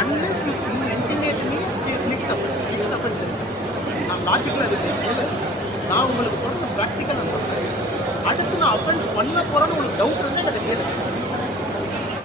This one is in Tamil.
Unless you intimate me next offence இருக்கு. நான் லாஜிக்கலாக இருக்கு, நான் உங்களுக்கு சொல்கிறது ப்ராக்டிக்கலாக சொல்கிறேன். அடுத்து நான் அஃபென்ஸ் பண்ண போகிறேன்னு உங்களுக்கு டவுட் இருந்தால் எனக்கு கேளுங்க.